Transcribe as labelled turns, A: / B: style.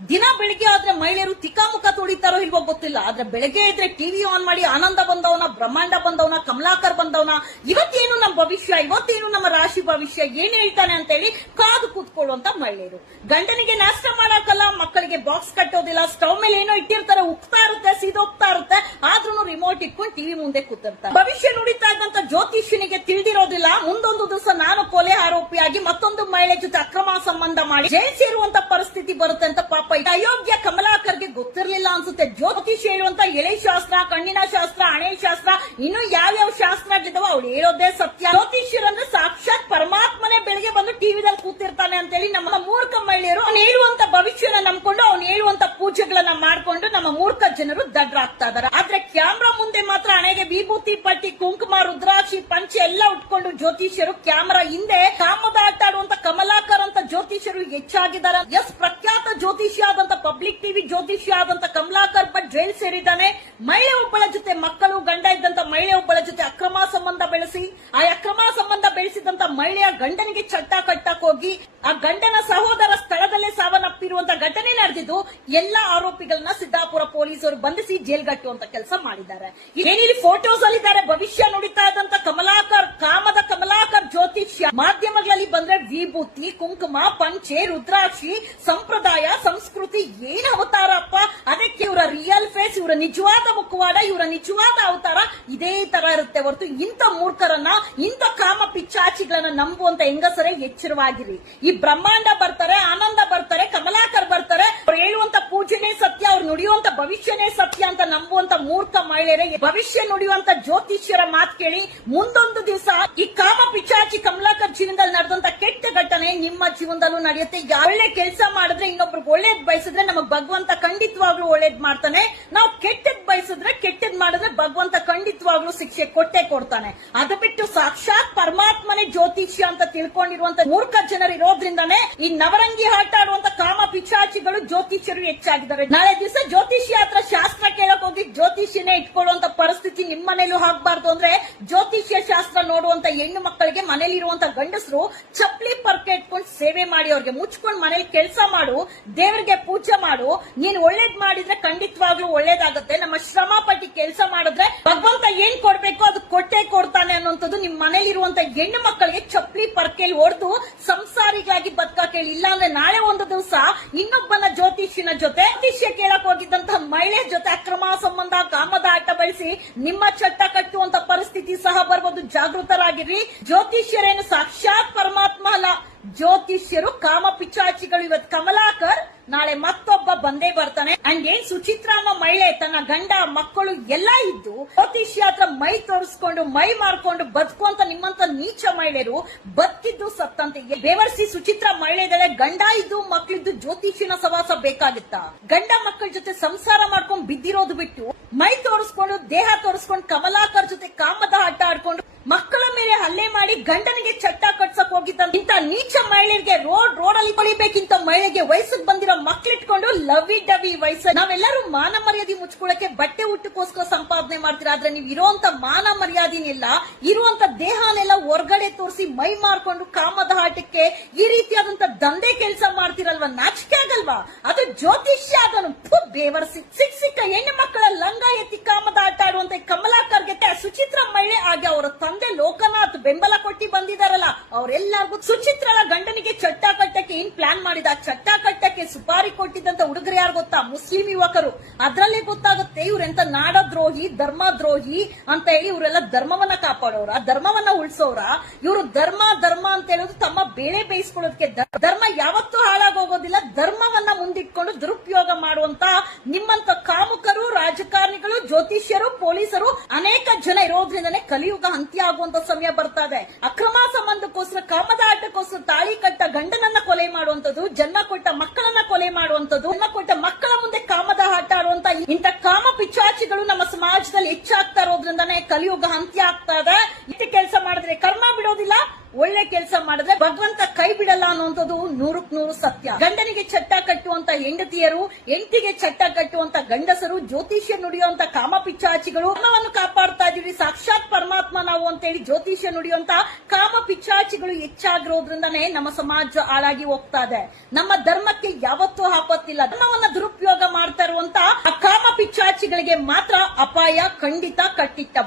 A: ದಿನ ಬೆಳಿಗ್ಗೆ ಆದ್ರೆ ಮಹಿಳೆಯರು ತಿಕ್ಕಾಮುಖ ತೊಳಿತಾರೋ ಇಲ್ವೋ ಗೊತ್ತಿಲ್ಲ. ಆದ್ರೆ ಬೆಳಗ್ಗೆ ಇದ್ರೆ ಟಿವಿ ಆನ್ ಮಾಡಿ ಆನಂದ ಬಂದವನ, ಬ್ರಹ್ಮಾಂಡ ಬಂದವನ, ಕಮಲಾಕರ್ ಬಂದವನ, ಇವತ್ತೇನು ನಮ್ಮ ಭವಿಷ್ಯ, ಇವತ್ತೇನು ನಮ್ಮ ರಾಶಿ ಭವಿಷ್ಯ, ಏನ್ ಹೇಳ್ತಾನೆ ಅಂತ ಹೇಳಿ ಕಾದು ಕೂತ್ಕೊಳ್ಳುವಂತ ಮಹಿಳೆಯರು. ಗಂಡನಿಗೆ ನಾಷ್ಟ ಮಾಡಕ್ಕಲ್ಲ ಮಕ್ಕಳಿಗೆ ಬಾಕ್ಸ್ ಕಟ್ಟೋದಿಲ್ಲ ಸ್ಟವ್ ಮೇಲೆ ಏನೋ ಇಟ್ಟಿರ್ತಾರೆ, ಉಕ್ತಾ ಇರುತ್ತೆ ಸೀದೋಗ್ತಾ ಇರುತ್ತೆ ಆದ್ರೂ ರಿಮೋಟ್ ಇಟ್ಕೊಂಡು ಟಿವಿ ಮುಂದೆ ಕೂತಿರ್ತಾರೆ. ಭವಿಷ್ಯ ನುಡಿತಾ ಇದ್ದಂತ ಜ್ಯೋತಿಷ್ಯನಿಗೆ ತಿಳಿದಿರೋದಿಲ್ಲ. ಮುಂದೊಂದು ದಿವಸ ನಾನು ಕೊಲೆ ಆರೋಪಿಯಾಗಿ ಮತ್ತೊಂದು ಮಹಿಳೆ ಜೊತೆ ಸಂಬಂಧ ಮಾಡಿ ಜೈಲ್ ಸೇರುವಂತ ಪರಿಸ್ಥಿತಿ ಬರುತ್ತೆ ಅಂತ ಪಾಪ ಅಯೋಗ್ಯ ಕಮಲಾಕರ್ಗೆ ಗೊತ್ತಿರಲಿಲ್ಲ ಅನ್ಸುತ್ತೆ. ಜ್ಯೋತಿಷ್ ಹೇಳುವಂತ ಎಳೆ ಶಾಸ್ತ್ರ, ಕಣ್ಣಿನ ಶಾಸ್ತ್ರ, ಹಣೆ ಶಾಸ್ತ್ರ, ಇನ್ನು ಯಾವ್ಯಾವ ಶಾಸ್ತ್ರಗಳಿದಾವ ಅವ್ಳು ಹೇಳೋದೇ ಸತ್ಯ. ಜ್ಯೋತಿಷ್ಯರಂದ್ರೆ ಸಾಕ್ಷಾತ್ ಪರಮಾತ್ಮನೇ ಬೆಳಗ್ಗೆ ಬಂದು ಟಿವಿದಲ್ಲಿ ಕೂತಿರ್ತಾನೆ ಅಂತೇಳಿ ನಮ್ಮ ಮೂರ್ಖ ಮಹಿಳೆಯರು ಅವ್ನು ಹೇಳುವಂತ ಭವಿಷ್ಯನ ನಂಬಿಕೊಂಡು ಅವ್ನು ಹೇಳುವಂತ ಪೂಜೆಗಳನ್ನ ಮಾಡ್ಕೊಂಡು ನಮ್ಮ ಮೂರ್ಖ ಜನರು ದಡ್ರಾಗ್ತಾ ಇದಾರೆ. ಆದ್ರೆ ಕ್ಯಾಮ್ರಾ ಮುಂದೆ ಮಾತ್ರ ಹಣೆಗೆ ವಿಭೂತಿ, ಪಟ್ಟಿ, ಕುಂಕುಮ, ರುದ್ರಾಕ್ಷಿ, ಪಂಚೆ ಎಲ್ಲ ಉಟ್ಕೊಂಡು ಜ್ಯೋತಿಷ್ಯರು ಕ್ಯಾಮ್ರಾ ಹಿಂದೆ ಕಾಮದ ಆಟ ಕಮಲಾಕರ್ ಅಂತ ಜ್ಯೋತಿಷ್ಯರು ಹೆಚ್ಚಾಗಿದ್ದಾರೆ. ಎಸ್ ಪ್ರಖ್ಯಾತ ಜ್ಯೋತಿಷಿ ಆದಂತ ಪಬ್ಲಿಕ್ ಟಿವಿ ಜ್ಯೋತಿಷಿ ಆದಂತ ಕಮಲಾಕರ್ ಭಟ್ ಜೈಲ್ ಸೇರಿದ್ದಾನೆ. ಮಹಿಳೆ ಒಬ್ಬಳ ಜೊತೆ ಮಕ್ಕಳು, ಗಂಡ ಇದ್ದಂತ ಮಹಿಳೆ ಒಬ್ಬಳ ಜೊತೆ ಅಕ್ರಮ ಸಂಬಂಧ ಬೆಳೆಸಿ, ಆ ಅಕ್ರಮ ಸಂಬಂಧ ಬೆಳೆಸಿದಂತ ಮಹಿಳೆಯ ಗಂಡನಿಗೆ ಚಟ್ಟ ಕಟ್ಟಕ್ ಹೋಗಿ, ಆ ಗಂಡನ ಸಹೋದರ ಸ್ಥಳದಲ್ಲೇ ಸಾವನ್ನಪ್ಪಿರುವಂತ ಘಟನೆ ನಡೆದಿದ್ದು, ಎಲ್ಲಾ ಆರೋಪಿಗಳನ್ನ ಸಿದ್ದಾಪುರ ಪೊಲೀಸರು ಬಂಧಿಸಿ ಜೈಲ್ಗಟ್ಟುವಂತ ಕೆಲಸ ಮಾಡಿದ್ದಾರೆ. ಏನಿಲ್ಲಿ ಫೋಟೋಸ್ ಅಲ್ಲಿದ್ದಾರೆ, ಭವಿಷ್ಯ ನುಡಿತಾ ಇದ್ದಂತ ಕಮಲಾಕರ್, ಕಾಮದ ಕಮಲಾಕರ್ ಜ್ಯೋತಿಷ್ಯ ಮಾಧ್ಯಮಗಳಲ್ಲಿ ಬಂದ್ರೆ ವಿಭೂತಿ, ಕುಂಕುಮ, ಪಂಚೆ, ರುದ್ರಾಕ್ಷಿ, ಸಂಪ್ರದಾಯ, ಸಂಸ್ಕೃತಿ, ಏನ್ ಅವತಾರಪ್ಪ ಅದಕ್ಕೆ ಇವರ ರಿಯಲ್ ಫೇಸ್ ಇವರ ನಿಜವಾದ ಮುಖವಾಡ, ಇವರ ನಿಜವಾದ ಅವತಾರ ಇದೇ ತರ ಇರುತ್ತೆ ಹೊರತು ಇಂಥ ಮೂರ್ಖರನ್ನ, ಇಂಥ ಕಾಮ ಪಿಚ್ಚಾಚಿಗಳನ್ನ ನಂಬುವಂತ ಹೆಂಗಸರೇ ಎಚ್ಚರವಾಗಿರಿ. ಈ ಬ್ರಹ್ಮಾಂಡ ಬರ್ತಾರೆ, ಆನಂದ ಬರ್ತಾರೆ, ಕಮಲಾಕರ್ ಬರ್ತಾರೆ. ಅವ್ರು ಹೇಳುವಂತ ಪೂಜೆನೇ ಸತ್ಯ, ಅವ್ರು ನುಡಿಯುವಂತ ಭವಿಷ್ಯನೇ ಸತ್ಯ ಅಂತ ನಂಬುವಂತ ಮೂರ್ಖ ಮಹಿಳೆಯರೇ, ಭವಿಷ್ಯ ನುಡಿಯುವಂತ ಜ್ಯೋತಿಷ್ಯರ ಮಾತು ಕೇಳಿ ಮುಂದೊಂದು ದಿವಸ ಈ ಕಾಮ ಜೀವನದಲ್ಲಿ ನಡೆದಂತ ಕೆಟ್ಟ ಘಟನೆ ನಿಮ್ಮ ಜೀವನದಲ್ಲೂ ನಡೆಯುತ್ತೆ. ಒಳ್ಳೆ ಕೆಲಸ ಮಾಡಿದ್ರೆ ಇನ್ನೊಬ್ರಿಗೆ ಒಳ್ಳೇದ್ ಬಯಸಿದ್ರೆ ನಮಗ್ ಭಗವಂತ ಖಂಡಿತವಾಗ್ಲೂ ಒಳ್ಳೇದ್ ಮಾಡ್ತಾನೆ. ನಾವು ಕೆಟ್ಟದ್ ಬಯಸಿದ್ರೆ ಕೆಟ್ಟದ್ ಮಾಡಿದ್ರೆ ಭಗವಂತ ಖಂಡಿತವಾಗ್ಲೂ ಶಿಕ್ಷೆ ಕೊಟ್ಟೆ ಕೊಡ್ತಾನೆ. ಅದು ಬಿಟ್ಟು ಸಾಕ್ಷಾತ್ ಪರಮಾತ್ಮನೇ ಜ್ಯೋತಿಷ್ಯ ಅಂತ ತಿಳ್ಕೊಂಡಿರುವಂತ ಮೂರ್ಖ ಜನರು ಇರೋದ್ರಿಂದಾನೇ ಈ ನವರಂಗಿ ಆಟ ಆಡುವಂತ ಕಾಮ ಪಿಚಾಚಿಗಳು ಜ್ಯೋತಿಷ್ಯರು ಹೆಚ್ಚಾಗಿದ್ದಾರೆ. ನಾಳೆ ದಿವಸ ಜ್ಯೋತಿಷ್ಯ ಹತ್ರ ಶಾಸ್ತ್ರ ಕೇಳಕ್ ಹೋಗಿ ಜ್ಯೋತಿಷ್ಯನೇ ಇಟ್ಕೊಳ್ಳುವಂತ ಪರಿಸ್ಥಿತಿ ನಿಮ್ಮನೇಲೂ ಆಗ್ಬಾರ್ದು ಅಂದ್ರೆ ಜ್ಯೋತಿಷ್ಯ ಶಾಸ್ತ್ರ ನೋಡುವಂತ ಹೆಣ್ಣು ಮಕ್ಕಳಿಗೆ ಮನೇಲಿರುವಂತ ಗಂಡಸರು ಚಪ್ಪಲಿ ಪರ್ಕೆ ಇಟ್ಕೊಂಡು ಸೇವೆ ಮಾಡಿ, ಅವ್ರಿಗೆ ಮುಚ್ಕೊಂಡು ಮನೇಲಿ ಕೆಲಸ ಮಾಡು, ದೇವರಿಗೆ ಪೂಜೆ ಮಾಡು. ನೀನ್ ಒಳ್ಳೇದ್ ಮಾಡಿದ್ರೆ ಖಂಡಿತವಾಗ್ಲೂ ಒಳ್ಳೇದಾಗುತ್ತೆ. ನಮ್ಮ ಶ್ರಮ ಪಟ್ಟಿ ಕೆಲಸ ಮಾಡಿದ್ರೆ ಭಗವಂತ ಏನ್ ಕೊಡ್ಬೇಕು ಅದು ಕೊಟ್ಟೆ ಕೊಡ್ತಾನೆ ಅನ್ನೋಂಥದ್ದು ನಿಮ್ ಮನೇಲಿರುವಂತ ಹೆಣ್ಣು ಮಕ್ಕಳಿಗೆ ಚಪ್ಪಲಿ ಪರ್ಕೆಲ್ ಹೊಡೆದು ಸಂಸಾರಿಗಾಗಿ ಬದುಕಕ್ಕೆ ಇಲ್ಲ ಅಂದ್ರೆ ನಾಳೆ ಒಂದು ದಿವಸ ಇನ್ನೊಬ್ಬನ ಜ್ಯೋತಿಷಿನ ಜೊತೆ ಜ್ಯೋತಿಷ್ಯ ಕೇಳಕ್ ಹೋಗಿದ್ದಂತಹ ಮಹಿಳೆ ಜೊತೆ ಅಕ್ರಮ ಸಂಬಂಧ, ಕಾಮದ ಆಟ ಬಳಸಿ ನಿಮ್ಮ ಚಟ್ಟ ಪರಿಸ್ಥಿತಿ ಸಹ ಬರ್ಬೋದು. ಜಾಗೃತರಾಗಿರಿ. ಜ್ಯೋತಿಷ್ಯರೇನು ಸಾಕ್ಷಾತ್ ಪರಮಾತ್ಮ ಅಲ್ಲ. ಜ್ಯೋತಿಷ್ಯರು ಕಾಮ ಪಿಚಾಚಿಗಳು ಇವತ್ ಕಮಲಾಕರ್. ನಾಳೆ ಮತ್ತೊಬ್ಬ ಬಂದೇ ಬರ್ತಾನೆ. ಅಂಡ್ ಏನ್ ಸುಚಿತ್ರಾಮ ಮಹಿಳೆ ತನ್ನ ಗಂಡ, ಮಕ್ಕಳು ಎಲ್ಲ ಇದ್ದು ಜ್ಯೋತಿಷ್ಯ ಹತ್ರ ಮೈ ತೋರಿಸ್ಕೊಂಡು, ಮೈ ಮಾರ್ಕೊಂಡು ಬದುಕುವಂತ ನಿಮ್ಮಂತ ನೀಚ ಮಹಿಳೆಯರು ಬತ್ತಿದ್ದು ಸತ್ತಂತೆ. ಬೇವರ್ಸಿ ಸುಚಿತ್ರ ಮಹಿಳೆ ಇದ್ದಾಳೆ ಗಂಡ ಇದ್ದು ಮಕ್ಕಳಿದ್ದು ಜ್ಯೋತಿಷ್ಯನ ಸವಾಸ ಬೇಕಾಗಿತ್ತ? ಗಂಡ ಮಕ್ಕಳ ಜೊತೆ ಸಂಸಾರ ಮಾಡ್ಕೊಂಡು ಬಿದ್ದಿರೋದು ಬಿಟ್ಟು ಮೈ ತೋರಿಸ್ಕೊಂಡು, ದೇಹ ತೋರಿಸ್ಕೊಂಡು ಕಮಲಾಕರ್ ಜೊತೆ ಕಾಮದ ಆಟ ಆಡ್ಕೊಂಡು ಮಕ್ಕಳ ಮೇಲೆ ಹಲ್ಲೆ ಮಾಡಿ ಗಂಡನಿಗೆ ಚಟ್ಟ ಕಟ್ಸಕ್ ಹೋಗಿದ್ದ ಇಂತ ನೀಚ ಮಹಿಳೆಯರಿಗೆ ರೋಡ್ ರೋಡ್ ಅಲ್ಲಿ ಕೊಳಿಬೇಕಿಂತ ಮಹಿಳೆಗೆ ವಯಸ್ಸಿಗೆ ಬಂದಿರೋ ಮಕ್ಳಿಟ್ಕೊಂಡು ಲವಿ ಡವಿ ವಯಸ್ಸು ನಾವೆಲ್ಲರೂ ಮಾನ ಮರ್ಯಾದೆ ಮುಚ್ಕೊಳಕ್ಕೆ ಬಟ್ಟೆ ಹುಟ್ಟಕ್ಕೋಸ್ಕರ ಸಂಪಾದನೆ ಮಾಡ್ತೀರಾ? ಆದ್ರೆ ನೀವು ಇರುವಂತ ಮಾನ ಮರ್ಯಾದಿನೆಲ್ಲ, ಇರುವಂತ ದೇಹನೆಲ್ಲ ಹೊರ್ಗಡೆ ತೋರಿಸಿ ಮೈ ಮಾರ್ಕೊಂಡು ಕಾಮದ ಆಟಕ್ಕೆ ಈ ರೀತಿಯಾದಂತ ದಂಧೆ ಕೆಲಸ ಮಾಡ್ತಿರಲ್ವಾ? ನಾಚಿಕೆ ಆಗಲ್ವಾ? ಅದು ಜ್ಯೋತಿಷ್ಯ ಅದನ್ನು. ಬೇವರ್ಸಿ ಸಿಕ್ ಸಿಕ್ಕ ಹೆಣ್ಣು ಮಕ್ಕಳ ಲಂಗ ಎತ್ತಿ ಕಾಮದ ಆಟ ಆಡುವಂತ ಕಮಲಾ ಕಮಲಾಕರ್ಗೆ ಸುಚಿತ್ರ ಮಹಿಳೆ ಹಾಗೆ ಅವರ ತಂದೆ ಲೋಕನಾಥ್ ಬೆಂಬಲ ಕೊಟ್ಟಿ ಬಂದಿದಾರಲ್ಲ ಅವರೆಲ್ಲರಿಗೂ ಸುಚಿತ್ರಳ ಗಂಡನಿಗೆ ಚಟ್ಟ ಕಟ್ಟಕ್ಕೆ ಏನ್ ಪ್ಲಾನ್ ಮಾಡಿದ? ಚಟ್ಟ ಕಟ್ಟಕ್ಕೆ ಸುಪಾರಿ ಕೊಟ್ಟಿದ್ದಂತ ಹುಡುಗರು ಯಾರು ಗೊತ್ತಾ? ಮುಸ್ಲಿಂ ಯುವಕರು. ಅದ್ರಲ್ಲೇ ಗೊತ್ತಾಗುತ್ತೆ ಇವ್ರೆಂತ ನಾಡದ್ರೋಹಿ, ಧರ್ಮದ್ರೋಹಿ ಅಂತ ಹೇಳಿ ಇವರೆಲ್ಲ ಧರ್ಮವನ್ನ ಕಾಪಾಡೋರ ಧರ್ಮವನ್ನ ಉಳಿಸೋರ ಇವರು ಧರ್ಮ ಧರ್ಮ ಅಂತ ಹೇಳೋದು ತಮ್ಮ ಬೇಳೆ ಬೇಯಿಸ್ಕೊಳ್ಳೋದಕ್ಕೆ. ಧರ್ಮ ಯಾವತ್ತೂ ಹಾಳಾಗೋಗೋದಿಲ್ಲ. ಧರ್ಮವನ್ನ ಮುಂದಿಟ್ಕೊಂಡು ದುರುಪಯೋಗ ಮಾಡುವಂತ ನಿಮ್ಮಂತ ರಾಜಕಾರಣಿಗಳು, ಜ್ಯೋತಿಷ್ಯರು, ಪೊಲೀಸರು ಅನೇಕ ಜನ ಇರೋದ್ರಿಂದನೇ ಕಲಿಯುಗ ಅಂತ್ಯ ಆಗುವಂತ ಸಮಯ ಬರ್ತಾ ಇದೆ. ಅಕ್ರಮ ಸಂಬಂಧಕ್ಕೋಸ್ಕರ ಕಾಮದ ಆಟಕ್ಕೋಸ್ಕರ ತಾಳಿ ಕಟ್ಟ ಗಂಡನನ್ನ ಕೊಲೆ ಮಾಡುವಂತದ್ದು ಜನ್ಮ ಕೊಟ್ಟ ಮಕ್ಕಳನ್ನ ಕೊಲೆ ಮಾಡುವಂತದ್ದು ಜನ್ಮ ಕೊಟ್ಟ ಮಕ್ಕಳ ಮುಂದೆ ಕಾಮದ ಆಟ ಆಡುವಂತ ಇಂಥ ಕಾಮ ಪಿಚಾಚಿಗಳು ನಮ್ಮ ಸಮಾಜದಲ್ಲಿ ಹೆಚ್ಚಾಗ್ತಾ ಇರೋದ್ರಿಂದಾನೇ ಕಲಿಯುಗ ಅಂತ್ಯ ಆಗ್ತಾ ಇದೆ. ಇಟ್ಟು ಕೆಲಸ ಮಾಡಿದ್ರೆ ಕರ್ಮ ಬಿಡೋದಿಲ್ಲ, ಒಳ್ಳೆ ಕೆಲಸ ಮಾಡಿದ್ರೆ ಭಗವಂತ ಕೈ ಬಿಡಲ್ಲ ಅನ್ನುವಂಥದ್ದು ನೂರಕ್ ನೂರು ಸತ್ಯ. ಗಂಡನಿಗೆ ಚಟ್ಟ ಕಟ್ಟು ಕಟ್ಟುವಂತ ಹೆಂಡತಿಯರು, ಹೆಂಡತಿಗೆ ಚಟ್ಟ ಕಟ್ಟುವಂತ ಗಂಡಸರು ಜ್ಯೋತಿಷ್ಯ ನುಡಿಯುವಂತ ಕಾಮ ಪಿಚ್ಚಾಚಿಗಳು ಧರ್ಮವನ್ನು ಕಾಪಾಡ್ತಾ ಇದೀವಿ ಸಾಕ್ಷಾತ್ ಪರಮಾತ್ಮ ನಾವು ಅಂತೇಳಿ ಜ್ಯೋತಿಷ್ಯ ನುಡಿಯುವಂತ ಕಾಮ ಪಿಚ್ಚಾಚಿಗಳು ಹೆಚ್ಚಾಗಿರೋದ್ರಿಂದಾನೇ ನಮ್ಮ ಸಮಾಜ ಹಾಳಾಗಿ ಹೋಗ್ತಾ ಇದೆ. ನಮ್ಮ ಧರ್ಮಕ್ಕೆ ಯಾವತ್ತೂ ಹಾಪತ್ತಿಲ್ಲ ಧರ್ಮವನ್ನ ದುರುಪಯೋಗ ಮಾಡ್ತಾ ಇರುವಂತ ಆ ಕಾಮ ಪಿಚ್ಚಾಚಿಗಳಿಗೆ ಮಾತ್ರ ಅಪಾಯ, ಖಂಡಿತ ಕಟ್ಟಿಟ್ಟ